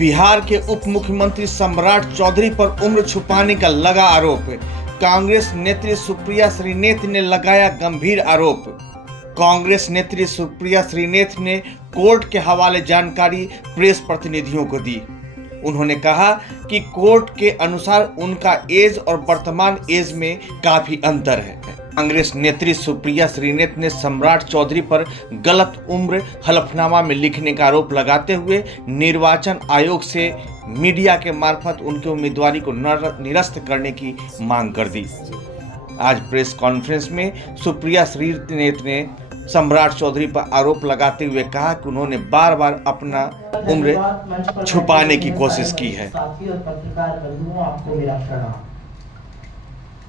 बिहार के उप मुख्यमंत्री सम्राट चौधरी पर उम्र छुपाने का लगा आरोप। कांग्रेस नेत्री सुप्रिया श्रीनेत ने लगाया गंभीर आरोप। कांग्रेस नेत्री सुप्रिया श्रीनेत ने कोर्ट के हवाले जानकारी प्रेस प्रतिनिधियों को दी। उन्होंने कहा कि कोर्ट के अनुसार उनका एज और वर्तमान एज में काफी अंतर है। कांग्रेस नेत्री सुप्रिया श्रीनेत ने सम्राट चौधरी पर गलत उम्र हलफनामा में लिखने का आरोप लगाते हुए निर्वाचन आयोग से मीडिया के मार्फत उनकी उम्मीदवारी को निरस्त करने की मांग कर दी। आज प्रेस कॉन्फ्रेंस में सुप्रिया श्रीनेत ने सम्राट चौधरी पर आरोप लगाते हुए कहा कि उन्होंने बार बार अपना उम्र छुपाने की कोशिश की है। साथी और पत्रकार बंधुओं, आपको मेरा प्रणाम।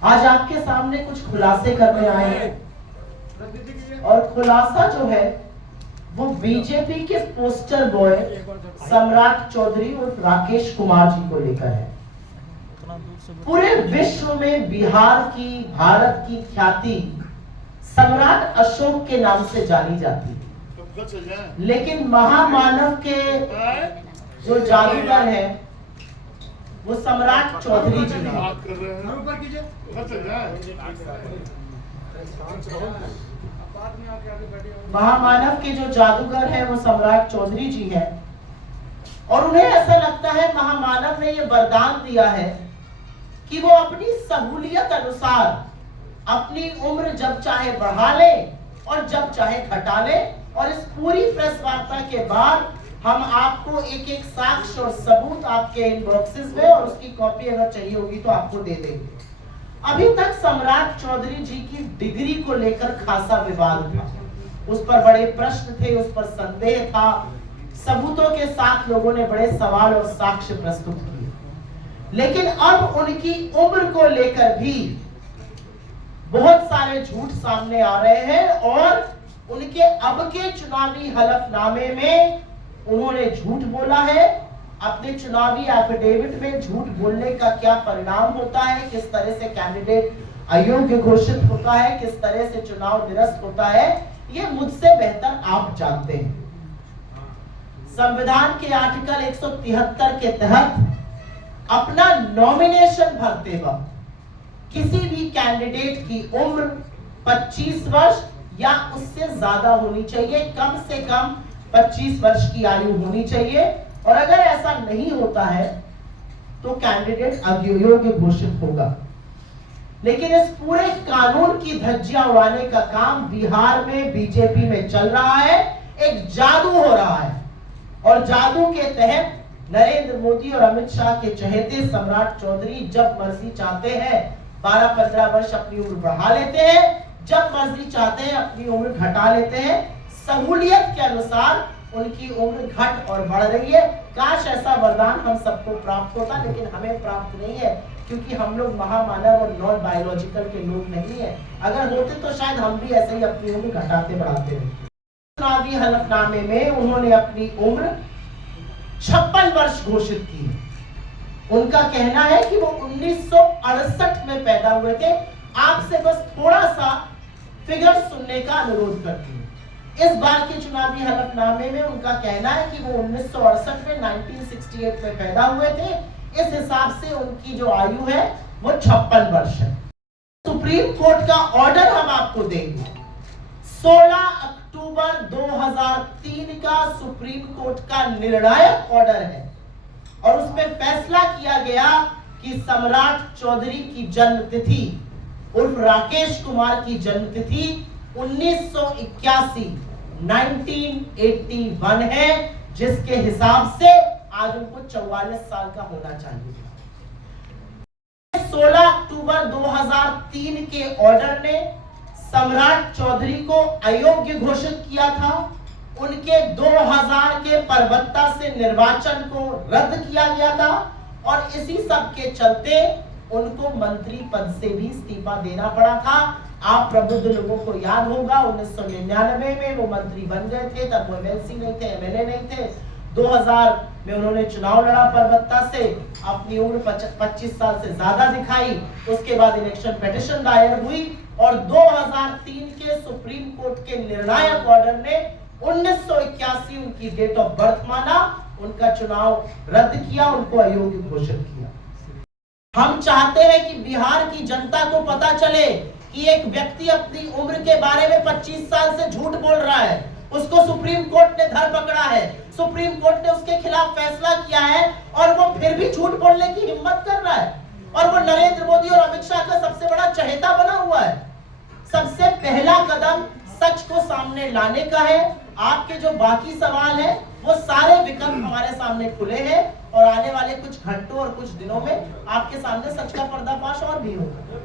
आज आपके सामने कुछ खुलासे करने आए हैं और खुलासा जो है वो बीजेपी के पोस्टर बॉय सम्राट चौधरी और राकेश कुमार जी को लेकर है। पूरे विश्व में बिहार की, भारत की ख्याति सम्राट अशोक के नाम से जानी जाती है, लेकिन महामानव के जो जादूगर है वो सम्राट चौधरी जी हैं। महामानव के जो जादूगर है वो सम्राट चौधरी जी हैं और उन्हें ऐसा लगता है महामानव ने ये वरदान दिया है कि वो अपनी सहूलियत अनुसार अपनी उम्र जब चाहे बढ़ा ले और जब चाहे घटा ले, और इस पूरी प्रेस वार्ता के बाद हम आपको एक एक साक्ष्य और सबूत आपके इनबॉक्सेस में और उसकी कॉपी अगर चाहिए होगी तो आपको दे देंगे। अभी तक सम्राट चौधरी जी की डिग्री को लेकर खासा विवाद था, उस पर बड़े प्रश्न थे, उस पर संदेह था, सबूतों के साथ लोगों ने बड़े सवाल और साक्ष्य प्रस्तुत किए। लेकिन अब उनकी उम्र को लेकर भी बहुत सारे झूठ सामने आ रहे हैं और उनके अब के चुनावी हलफनामे में उन्होंने झूठ बोला है। अपने चुनावी एफिडेविट में झूठ बोलने का क्या परिणाम होता है, किस तरह से कैंडिडेट अयोग्य घोषित होता है, किस तरह से चुनाव निरस्त होता है, ये मुझसे बेहतर आप जानते हैं। संविधान के आर्टिकल 173 के तहत अपना नॉमिनेशन भरते वक्त किसी भी कैंडिडेट की उम्र 25 वर्ष या उससे ज्यादा होनी चाहिए, कम से कम 25 वर्ष की आयु होनी चाहिए, और अगर ऐसा नहीं होता है तो कैंडिडेट अयोग्य घोषित होगा। लेकिन इस पूरे कानून की धज्जियां उड़ाने का काम बिहार में बीजेपी में चल रहा है, एक जादू हो रहा है और जादू के तहत नरेंद्र मोदी और अमित शाह के चहेते सम्राट चौधरी जब मर्जी चाहते हैं 12-15 वर्ष अपनी उम्र बढ़ा लेते हैं, जब मर्जी चाहते हैं अपनी उम्र घटा लेते हैं। सहूलियत के अनुसार उनकी उम्र घट और बढ़ रही है। काश ऐसा वरदान हम सबको प्राप्त होता, लेकिन हमें प्राप्त नहीं है क्योंकि हम लोग महामानव और नॉन बायोलॉजिकल के लोग नहीं है। अगर होते तो शायद हम भी ऐसे ही अपनी उम्र घटाते बढ़ाते रहते। चुनावी हलफनामे में उन्होंने अपनी उम्र 56 वर्ष घोषित की है। उनका कहना है कि वो 1968 में पैदा हुए थे। आपसे बस थोड़ा सा फिगर सुनने का अनुरोध करती हूँ। इस बार के चुनावी हलफनामे में उनका कहना है कि वो 1968 में 1968 में पैदा हुए थे। इस हिसाब से उनकी जो आयु है वो 56 वर्ष है। सुप्रीम कोर्ट का ऑर्डर हम आपको देंगे। 16 अक्टूबर 2003 का सुप्रीम कोर्ट का निर्णायक ऑर्डर है और उसमें फैसला किया गया कि सम्राट चौधरी की जन्म तिथि उर्फ राकेश कुमार की जन्म तिथि 1981 है, जिसके हिसाब से आज उनको 44 साल का होना चाहिए। 16 अक्टूबर 2003 के ऑर्डर ने सम्राट चौधरी को अयोग्य घोषित किया था। उनके 2000 के परबत्ता से निर्वाचन को रद्द किया गया था और इसी सब के चलते उनको मंत्री पद से भी इस्तीफा देना पड़ा था। आप प्रबुद्ध लोगों को याद होगा 1999 में वो मंत्री बन गए थे, तब वो एमएलसी नहीं थे, एमएलए नहीं थे। 2000 में उन्होंने चुनाव लड़ा परबत्ता से, अपनी उम्र 25 साल से ज्यादा दिखाई। उसके बाद इलेक्शन पिटीशन दायर हुई और 2003 के सुप्रीम कोर्ट के निर्णायक ऑर्डर ने 1981 उनकी डेट ऑफ बर्थ माना। उनका चुनाव रद्द किया, उनको अयोग्य घोषित किया। हम चाहते हैं कि बिहार की जनता को पता चले कि एक व्यक्ति अपनी उम्र के बारे में 25 साल से झूठ बोल रहा है, उसको सुप्रीम कोर्ट ने धर पकड़ा है, सुप्रीम कोर्ट ने उसके खिलाफ फैसला किया है और वो फिर भी झूठ बोलने की हिम्मत कर रहा है और वो नरेंद्र मोदी और अमित शाह का सबसे बड़ा चहेता बना हुआ है। सबसे पहला कदम सच को सामने लाने का है। आपके जो बाकी सवाल है वो सारे विकल्प हमारे सामने खुले हैं और आने वाले कुछ घंटों और कुछ दिनों में आपके सामने सच का पर्दाफाश और भी होगा।